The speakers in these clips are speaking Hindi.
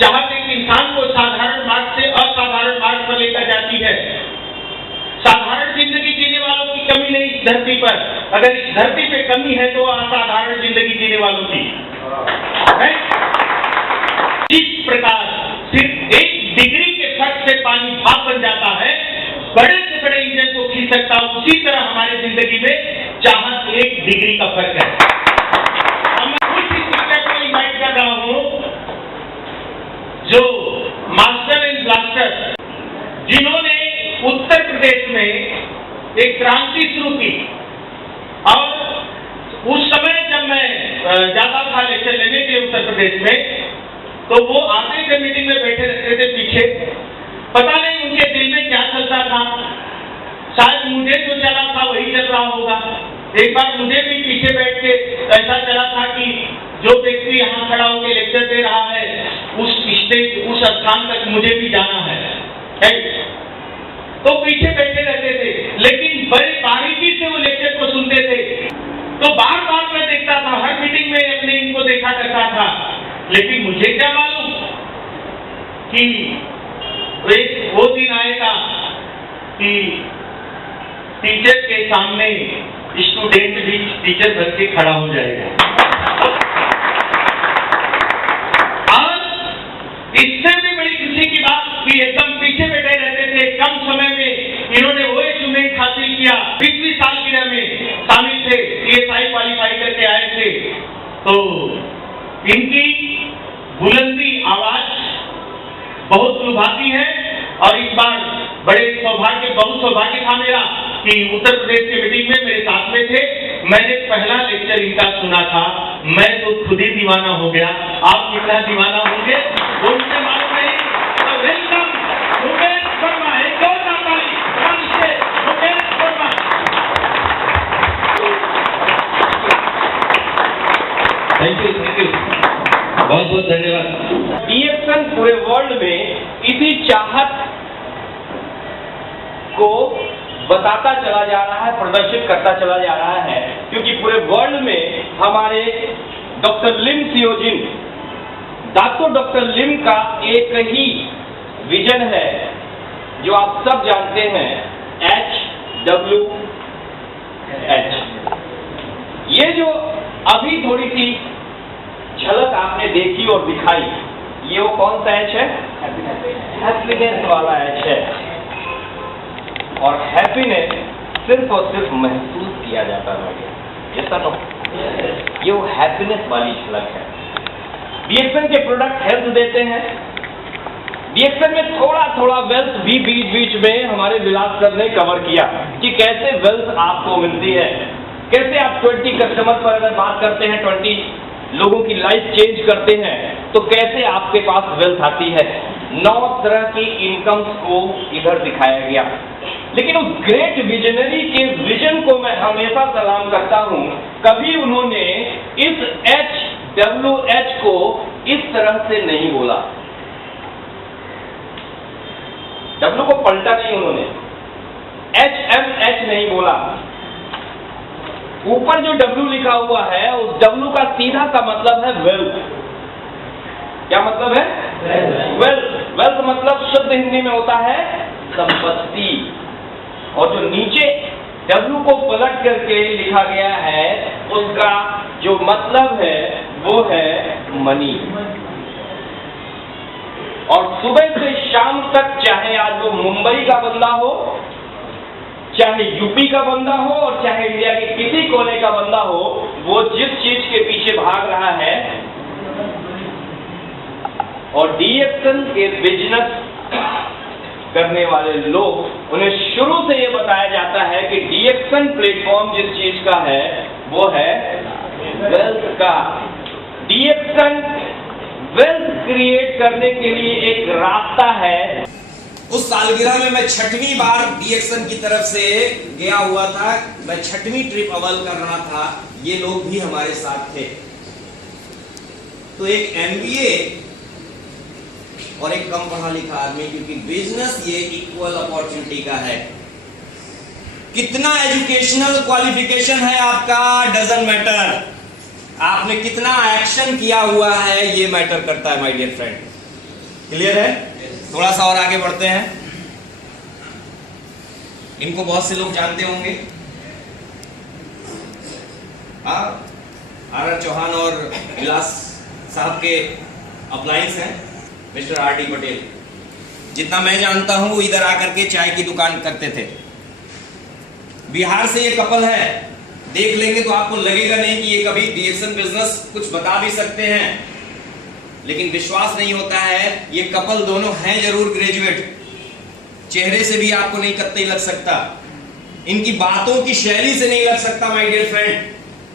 चाहत एक इंसान को साधारण मार्ग से असाधारण मार्ग पर लेकर जाती है। साधारण जिंदगी जीने वालों की कमी नहीं इस धरती पर, अगर इस धरती पे कमी है तो असाधारण जिंदगी जीने वालों की है। इस प्रकार सिर्फ 1 डिग्री के फर्क से पानी भाप बन जाता है, बड़े से बड़े इंजन को खींच सकता है, उसी तरह हमारी जिंदगी में चाहत 1 डिग्री का फर्क है। अब मैं उस स्पीकर को इनवाइट कर रहा हूं जो मास्टर एंड ब्लास्टर, जिन्होंने उत्तर प्रदेश में एक क्रांति शुरू की। और उस समय जब मैं जाता था लेक्चर लेने के लिए उत्तर प्रदेश में, तो वो आते थे मीटिंग में बैठे रहते थे पीछे, पता नहीं उनके दिल में क्या चलता था, शायद मुझे जो चला था वही चल रहा होगा। एक बार मुझे भी पीछे बैठ के ऐसा चला था कि जो व्यक्ति यहाँ खड़ा होकर लेक्चर दे रहा है उस स्टेज, उस स्थान तक मुझे भी जाना है। तो पीछे बैठे रहते थे, लेकिन बड़ी बारीकी से वो लेक्चर को सुनते थे। तो बार बार मैं देखता था, हर मीटिंग में अपने इनको देखा करता था, लेकिन मुझे क्या मालूम कि वो दिन आएगा कि टीचर के सामने स्टूडेंट भी टीचर बन के खड़ा हो जाएगा। और इससे भी बड़ी खुशी की बात कि एकदम पीछे बैठे रहते थे, कम समय में इन्होंने वो अचीवमेंट हासिल किया। 20वीं सालगिरह में शामिल थे, CSI क्वालिफाई करके आए थे। तो इनकी बुलंदी आवाज बहुत लुभाती है। और इस बार बहुत सौभाग्य था मेरा कि उत्तर प्रदेश के मीटिंग में मेरे साथ में थे। मैंने पहला लेक्चर इनका सुना था, मैं तो खुद ही दीवाना हो गया। आप कितना दीवाना होंगे वो मुझे मालूम नहीं। तो वेलकम रुपेश वर्मा, एक और ताली रुपेश वर्मा। थैंक यू, बहुत बहुत धन्यवाद। डीएक्सन पूरे वर्ल्ड में इसी चाहत को बताता चला जा रहा है, प्रदर्शित करता चला जा रहा है, क्योंकि पूरे वर्ल्ड में हमारे डॉक्टर लिम सियोजिन, डॉक्टर लिम का एक ही विजन है जो आप सब जानते हैं, HWH। ये जो अभी थोड़ी सी झलक आपने देखी और दिखाई, ये वो कौन सा H है? हैप्पीनेस वाला H है। और हैप्पीनेस सिर्फ और सिर्फ महसूस किया जाता है, ये नो, ये वो हैप्पीनेस वाली झलक है। डीएक्सन के प्रोडक्ट हेल्थ देते हैं। डीएक्सन में थोड़ा थोड़ा वेल्थ भी बीच बीच में हमारे विलास सर ने कवर किया कि कैसे वेल्थ आपको मिलती है, कैसे आप 20 कस्टमर पर अगर बात करते हैं, 20 लोगों की लाइफ चेंज करते हैं, तो कैसे आपके पास वेल्थ आती है। 9 तरह की इनकम्स को इधर दिखाया गया। लेकिन उस ग्रेट विजनरी के विजन को मैं हमेशा सलाम करता हूं, कभी उन्होंने इस HWH को इस तरह से नहीं बोला। W को पलटा नहीं उन्होंने, HMH नहीं बोला। ऊपर जो W लिखा हुआ है, उस W का सीधा का मतलब है वेल्थ। क्या मतलब है? वेल्थ मतलब शुद्ध हिंदी में होता है संपत्ति। और जो नीचे W को पलट करके लिखा गया है, उसका जो मतलब है वो है मनी। और सुबह से शाम तक, चाहे आज वो मुंबई का बंदा हो, चाहे यूपी का बंदा हो, और चाहे इंडिया के किसी कोने का बंदा हो, वो जिस चीज के पीछे भाग रहा है, और डीएक्सन के बिजनेस करने वाले लोग, उन्हें शुरू से ये बताया जाता है कि डीएक्सन प्लेटफॉर्म जिस चीज का है वो है वेल्थ का। डीएक्सन वेल्थ क्रिएट करने के लिए एक रास्ता है। उस सालगिरह में मैं 6वीं बार डीएक्सन की तरफ से गया हुआ था, मैं 6वीं ट्रिप अवल कर रहा था, ये लोग भी हमारे साथ थे। तो एक MBA और एक कम पढ़ा लिखा आदमी, क्योंकि बिजनेस ये इक्वल अपॉर्चुनिटी का है। कितना एजुकेशनल क्वालिफिकेशन है आपका डजंट मैटर, आपने कितना एक्शन किया हुआ है ये मैटर करता है माय डियर फ्रेंड। क्लियर है? थोड़ा सा और आगे बढ़ते हैं। इनको बहुत से लोग जानते होंगे, आर चौहान और विलास साहब के अप्लायंस हैं मिस्टर आर डी पटेल। जितना मैं जानता हूं वो इधर आकर के चाय की दुकान करते थे। बिहार से ये कपल है, देख लेंगे तो आपको लगेगा नहीं कि ये कभी डीएक्सन बिजनेस कुछ बता भी सकते हैं, लेकिन विश्वास नहीं होता है। ये कपल दोनों हैं जरूर ग्रेजुएट, चेहरे से भी आपको नहीं कतई लग सकता, इनकी बातों की शैली से नहीं लग सकता माय डियर फ्रेंड,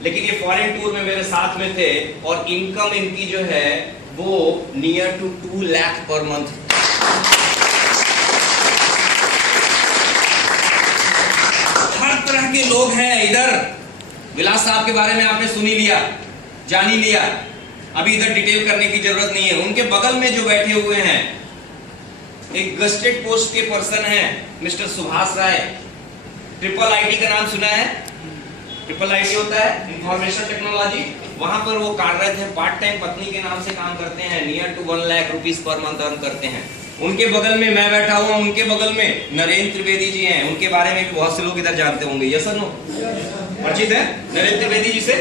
लेकिन ये फॉरेन टूर में मेरे साथ में थे और इनकम इनकी जो है वो near to 2 lakh per month. हर तरह के लोग हैं इधर। विलास साहब के बारे में आपने सुन ही लिया, जान ही लिया, अभी इधर डिटेल करने की जरूरत नहीं है। उनके बगल में जो बैठे हुए हैं एक गस्टेड पोस्ट के पर्सन हैं mister Subhash Rai. Triple IT का नाम सुना है? ट्रिपल आईटी होता है इंफॉर्मेशन टेक्नोलॉजी, वहां पर वो कार्यरत है, पार्ट टाइम पत्नी के नाम से काम करते हैं, near to 1 lakh rupees per month earn करते हैं। उनके बगल में मैं बैठा हुआ, उनके बगल में नरेंद्र त्रिवेदी जी हैं। उनके बारे में भी बहुत से लोग इधर जानते होंगे, यस और नो? परिचित है नरेंद्र त्रिवेदी जी से?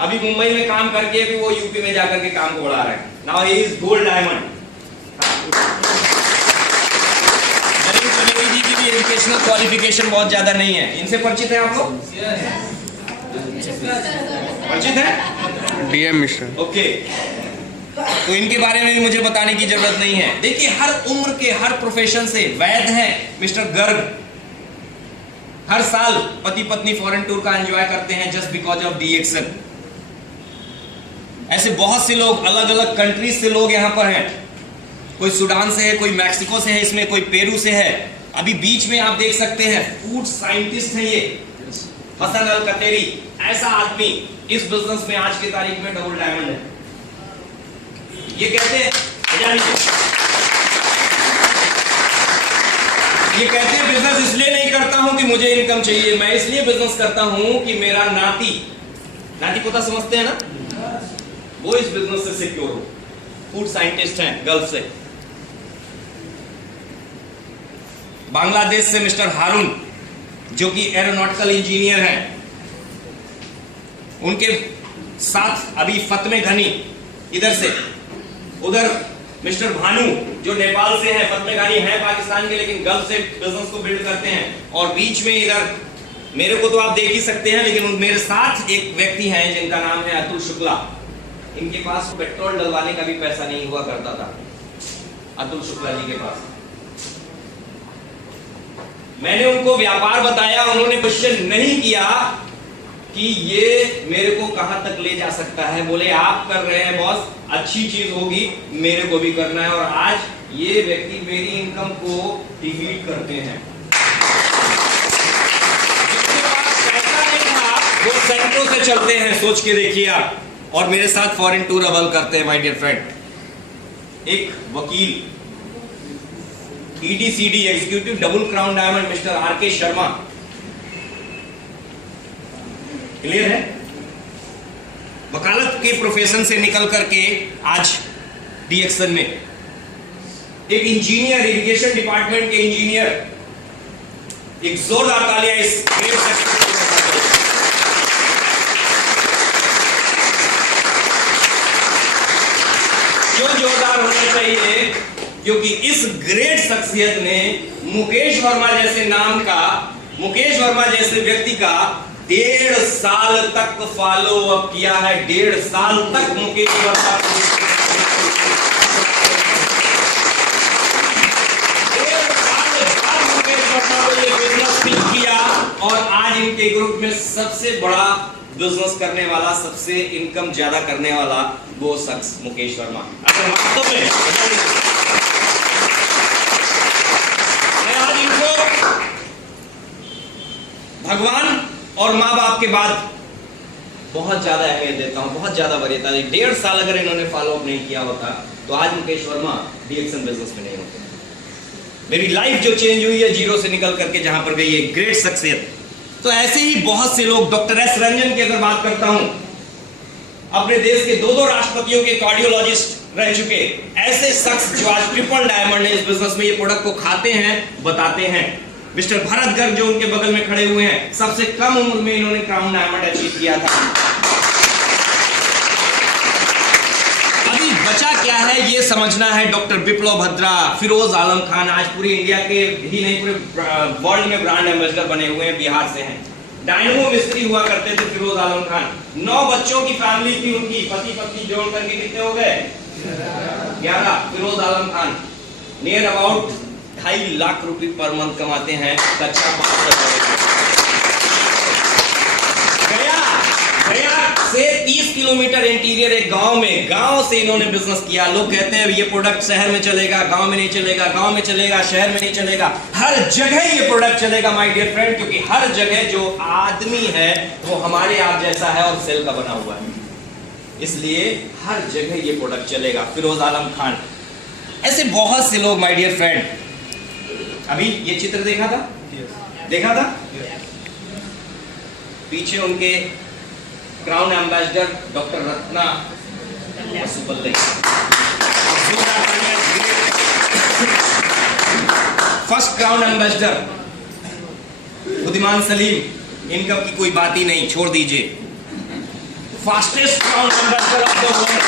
अभी मुंबई में काम करके भी वो यूपी में जाकर के काम को बढ़ा रहे हैं। Now he is gold diamond. Narendra Trivedi ji की भी एजुकेशनल क्वालिफिकेशन बहुत ज्यादा नहीं है। इनसे परिचित है आप लोग? परिचित है? डीएम मिश्रा। ओके, तो इनके बारे में भी मुझे बताने की जरूरत नहीं है। देखिए, हर उम्र के, हर प्रोफेशन से वैध हैं मिस्टर गर्ग। हर साल पति पत्नी फॉरेन टूर का एंजॉय करते हैं जस्ट बिकॉज ऑफ डीएक्सन। ऐसे बहुत से लोग, अलग अलग कंट्रीज से लोग यहाँ पर हैं। कोई सूडान से है, कोई मैक्सिको से है, इसमें कोई पेरू से है। अभी बीच में आप देख सकते हैं फूड साइंटिस्ट है ये हसन अल कतेरी। ऐसा आदमी इस बिजनेस में आज की तारीख में डबल डायमंड है। ये कहते हैं बिजनेस इसलिए नहीं करता हूं कि मुझे इनकम चाहिए, मैं इसलिए बिजनेस करता हूं कि मेरा नाती पोता समझते हैं ना, वो इस बिजनेस से सिक्योर हो। फूड साइंटिस्ट हैं गल्फ से। बांग्लादेश से मिस्टर हारून जो कि एरोनॉटिकल इंजीनियर हैं। उनके साथ अभी फतमे घनी इधर से, उधर मिस्टर भानु जो नेपाल से है, फतमे घनी है पाकिस्तान के लेकिन गल्फ से बिजनेस को बिल्ड करते हैं। और बीच में इधर मेरे को तो आप देख ही सकते हैं, लेकिन मेरे साथ एक व्यक्ति हैं जिनका नाम है अतुल शुक्ला। इनके पास पेट्रोल डलवाने का भी पैसा नहीं हुआ करता था, अतुल शुक्ला जी के पास। मैंने उनको व्यापार बताया, उन्होंने क्वेश्चन नहीं किया कि ये मेरे को कहां तक ले जा सकता है। बोले आप कर रहे हैं बॉस, अच्छी चीज होगी, मेरे को भी करना है। और आज ये व्यक्ति मेरी इनकम को डिलीट करते हैं। जिसके पास पैसा नहीं था वो सेंटरों से चलते हैं, सोच के देखिए आप, और मेरे साथ फॉरेन टूर अवल करते हैं माय डियर फ्रेंड। एक वकील EDCD executive double crown diamond mister R K. Sharma. Clear है? वकालत के प्रोफेशन से निकल करके आज डीएक्सन में एक इंजीनियर, इरिगेशन डिपार्टमेंट के इंजीनियर। एक जोरदार तालियां इस ग्रेट सक्सेस को क्यों जोरदार होना चाहिए? क्योंकि इस ग्रेट शख्सियत ने मुकेश वर्मा जैसे नाम का, मुकेश वर्मा जैसे व्यक्ति का 1.5 साल तक फॉलो अप किया है। 1.5 साल तक मुकेश वर्मा को ये बिजनेस किया और आज इनके ग्रुप में सबसे बड़ा बिजनेस करने वाला, सबसे इनकम ज्यादा करने वाला वो शख्स मुकेश वर्मा। अगर वास्तव में मैं आज इनको भगवान और माँ बाप के बाद बहुत ज्यादा अहमियत देता हूँ, बहुत ज्यादा वरीयता। 1.5 साल अगर इन्होंने फॉलो अप नहीं किया होता तो आज मुकेश वर्मा डीएक्सन बिजनेस में नहीं होते। मेरी लाइफ जो चेंज हुई है जीरो से निकल करके जहां पर गई है, ग्रेट शख्सियत। तो ऐसे ही बहुत से लोग, डॉक्टर एस रंजन की अगर बात करता हूं, अपने देश के 2 राष्ट्रपतियों के कार्डियोलॉजिस्ट रह चुके। ऐसे शख्स जो आज ट्रिपल डायमंड है इस बिजनेस में, ये प्रोडक्ट को खाते हैं, बताते हैं। मिस्टर भरत गर्ग जो उनके बगल में खड़े हुए हैं, सबसे कम उम्र में इन्होंने क्राउन डायमंड अचीव किया था। अभी बचा क्या है ये समझना है। डॉक्टर विप्लव भद्रा, फिरोज आलम खान आज पूरी इंडिया के ही नहीं पूरे वर्ल्ड में ब्रांड एम्बेसडर बने हुए हैं, बिहार से हैं। डायनमो मिस्त्री हुआ करते थे फिरोज आलम खान। 9 बच्चों की फैमिली थी उनकी, पति पत्नी जोड़ करके कितने हो गए? 11। फिरोज आलम खान नियर अबाउट 2.5 लाख रुपए पर मंथ कमाते हैं। कच्चा गया से 30 किलोमीटर इंटीरियर एक गांव से इन्होंने बिजनेस किया। लोग कहते हैं ये प्रोडक्ट शहर में चलेगा, गांव में नहीं चलेगा, गांव में चलेगा, शहर में नहीं चलेगा। हर जगह ये प्रोडक्ट चलेगा माय डियर फ्रेंड, क्योंकि हर जगह जो आदमी है वो हमारे आप जैसा है और सेल का बना हुआ है, इसलिए हर जगह ये प्रोडक्ट चलेगा। फिरोज आलम खान, ऐसे बहुत से लोग माय डियर फ्रेंड। अभी ये चित्र देखा था पीछे उनके crown ambassador doctor Ratna Vasupalle, first crown ambassador बुद्धिमान सलीम, इनका की कोई बात ही नहीं, छोड़ दीजिए। Fastest crown ambassador of the world,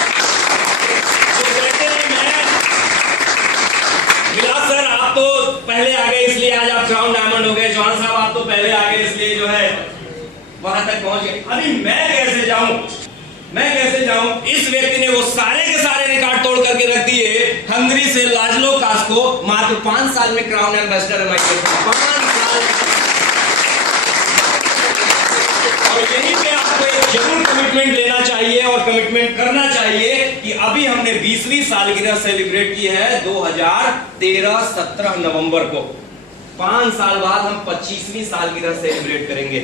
Vilas sir आप तो पहले आ गए इसलिए आज आप क्राउन डायमंड हो गए, जवान साहब आप तो पहले आ गए इसलिए जो है वहां तक पहुंच गए। अभी मैं कैसे जाऊं? इस व्यक्ति ने वो सारे के सारे रिकॉर्ड तोड़ करके रख दिए। हंगरी से लाजलो कास्को मात्र 5 साल में क्राउन एम्बेसडर है। 5 साल। और यहीं पे आपको एक जरूर कमिटमेंट लेना चाहिए और कमिटमेंट करना चाहिए कि अभी हमने 20वीं सालगिरह सेलिब्रेट की है 2013 17 नवंबर को। 5 साल बाद हम 25वीं सालगिरह सेलिब्रेट करेंगे।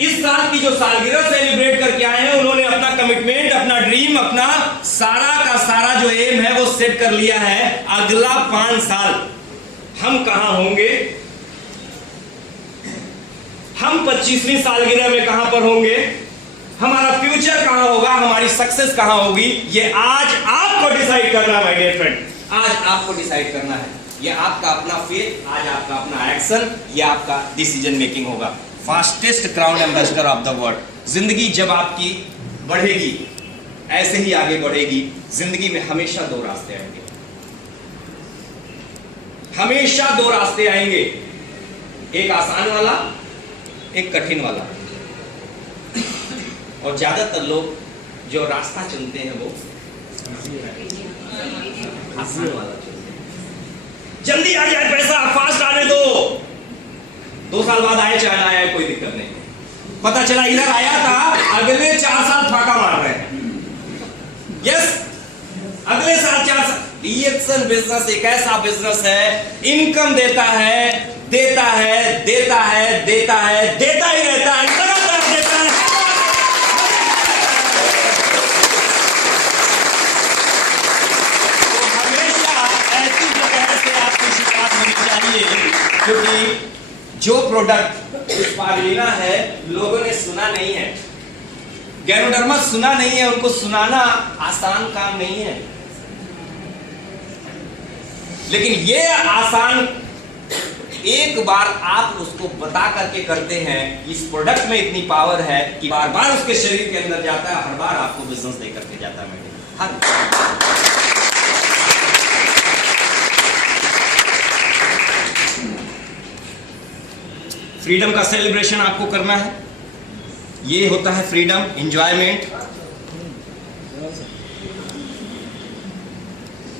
इस साल की जो सालगिरह सेलिब्रेट करके आए हैं उन्होंने अपना कमिटमेंट, अपना ड्रीम, अपना सारा का सारा जो एम है वो सेट कर लिया है। अगला 5 साल हम कहां होंगे, हम 25वीं सालगिरह में कहां पर होंगे, हमारा फ्यूचर कहां होगा, हमारी सक्सेस कहां होगी, ये आज आपको डिसाइड करना है माय डियर फ्रेंड। आज आपको डिसाइड करना है। ये आपका अपना फेथ, आज आपका अपना एक्शन, ये आपका डिसीजन मेकिंग होगा। Fastest crown ambassador of the world. जिंदगी जब आपकी बढ़ेगी ऐसे ही आगे बढ़ेगी। जिंदगी में हमेशा 2 रास्ते आएंगे, हमेशा 2 रास्ते आएंगे, एक आसान वाला, एक कठिन वाला। और ज्यादातर लोग जो रास्ता चुनते हैं वो आसान वाला चुनते हैं। जल्दी आ जाए पैसा, फास्ट आने दो, 2 साल बाद आए चाहे आया कोई दिक्कत नहीं। पता चला इधर आया था, अगले 4 साल फाका मार रहे हैं। यस, अगले साल 4 साल। डीएक्सन बिजनेस एक ऐसा बिजनेस है, इनकम देता है, देता है, देता है, देता है, देता ही रहता है, लगातार देता है। तो हमेशा ऐसी जगह से आपकी शुरुआत होनी चाहिए, क्योंकि जो प्रोडक्ट स्पारुलिना है लोगों ने सुना नहीं है, गैनोडर्मा सुना नहीं है, उनको सुनाना आसान काम नहीं है। लेकिन ये आसान एक बार आप उसको बता करके करते हैं। इस प्रोडक्ट में इतनी पावर है कि बार बार उसके शरीर के अंदर जाता है, हर बार आपको बिजनेस दे करके जाता है। फ्रीडम का सेलिब्रेशन आपको करना है। ये होता है फ्रीडम, एंजॉयमेंट।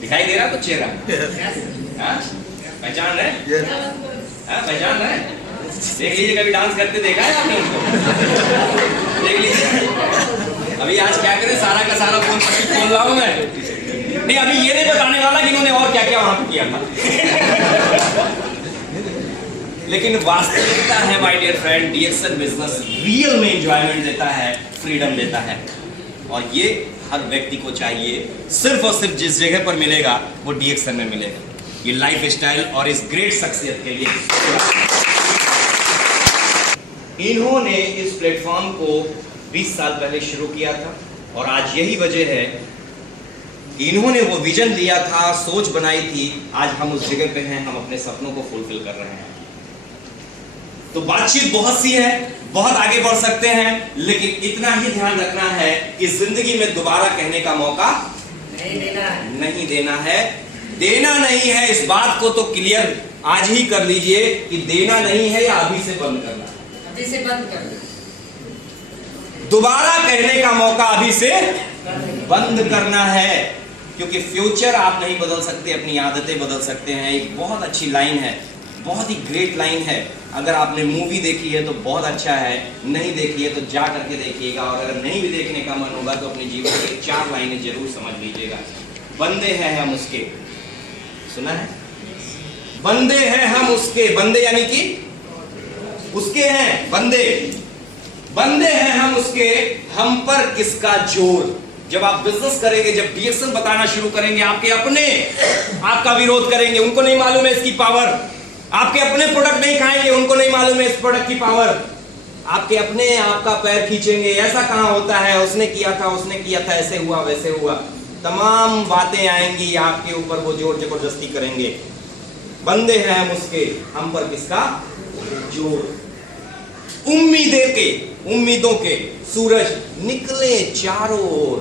दिखाई दे रहा कुछ चेहरा? पहचान रहे? पहचान रहे? देख लीजिए, कभी डांस करते देखा है आपने उनको? देख लीजिए। अभी आज क्या करें, सारा का सारा फोन खोल रहा हूं मैं। नहीं, अभी ये नहीं बताने वाला कि इन्होंने और क्या क्या वहां पे किया था। लेकिन वास्तविकता है my dear friend, DXN business real में एंजॉयमेंट देता है, फ्रीडम देता है। और ये हर व्यक्ति को चाहिए। सिर्फ और सिर्फ जिस जगह पर मिलेगा वो डीएक्सन में मिलेगा। ये लाइफ स्टाइल और इस ग्रेट शख्सियत के लिए इन्होंने इस प्लेटफॉर्म को 20 साल पहले शुरू किया था। और आज यही वजह है इन्होंने वो विजन दिया था, सोच बनाई थी, आज हम उस जगह पे हैं, हम अपने सपनों को फुलफिल कर रहे हैं। तो बातचीत बहुत सी है, बहुत आगे बढ़ सकते हैं, लेकिन इतना ही ध्यान रखना है कि जिंदगी में दोबारा कहने का मौका नहीं देना है। देना नहीं है, इस बात को तो क्लियर आज ही कर लीजिए कि देना नहीं है या अभी से बंद करना है। अभी से बंद करना। दोबारा कहने का मौका अभी से बंद करना है, क्योंकि फ्यूचर आप नहीं बदल सकते, अपनी आदतें बदल सकते हैं। एक बहुत अच्छी लाइन है, बहुत ही ग्रेट लाइन है। अगर आपने मूवी देखी है तो बहुत अच्छा है, नहीं देखी है तो जा करके देखिएगा, और अगर नहीं भी देखने का मन होगा तो अपने जीवन की 4 लाइनें जरूर समझ लीजिएगा। बंदे हैं हम उसके, सुना है? बंदे हैं हम उसके, बंदे यानी कि उसके हैं, बंदे बंदे हैं हम उसके, हम पर किसका जोर। जब आप बिजनेस करेंगे, जब डीएक्सन बताना शुरू करेंगे, आपके अपने आपका विरोध करेंगे, उनको नहीं मालूम है इसकी पावर। आपके अपने प्रोडक्ट नहीं खाएंगे, उनको नहीं मालूम है इस प्रोडक्ट की पावर। आपके अपने आपका पैर खींचेंगे, ऐसा कहां होता है, उसने किया था, ऐसे हुआ वैसे हुआ, तमाम बातें आएंगी आपके ऊपर, वो जोर जबरदस्ती करेंगे। बंदे हैं हम उसके, हम पर किसका जोर। उम्मीदों के सूरज निकले चारों ओर।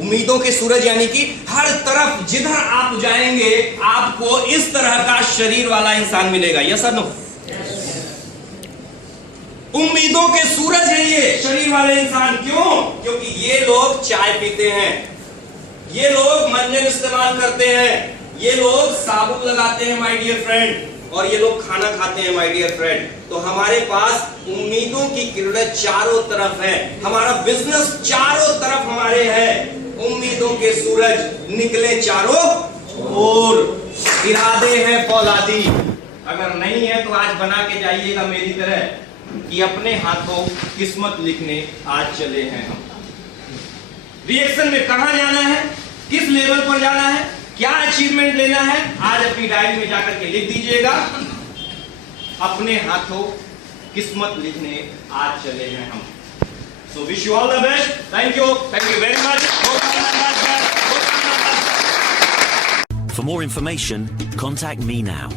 उम्मीदों के सूरज यानी कि हर तरफ जिधर आप जाएंगे आपको इस तरह का शरीर वाला इंसान मिलेगा। यस और नो? उम्मीदों के सूरज है ये शरीर वाले इंसान। क्यों? क्योंकि ये लोग चाय पीते हैं, ये लोग मंजन इस्तेमाल करते हैं, ये लोग साबुन लगाते हैं माय डियर फ्रेंड, और ये लोग खाना खाते हैं माय डियर फ्रेंड। तो हमारे पास उम्मीदों की किरणें चारों तरफ है, हमारा बिजनेस चारों तरफ हमारे है। उम्मीदों के सूरज निकले चारों ओर, इरादे हैं फौलादी। अगर नहीं है तो आज बना के जाइएगा मेरी तरह कि अपने हाथों किस्मत लिखने आज चले हैं हम। रिएक्शन में कहां जाना है, किस लेवल पर जाना है, क्या अचीवमेंट लेना है, आज अपनी डायरी में जाकर के लिख दीजिएगा। अपने हाथों किस्मत लिखने आज चले हैं हम। So wish you all the best. Thank you very much. For more information, contact me now.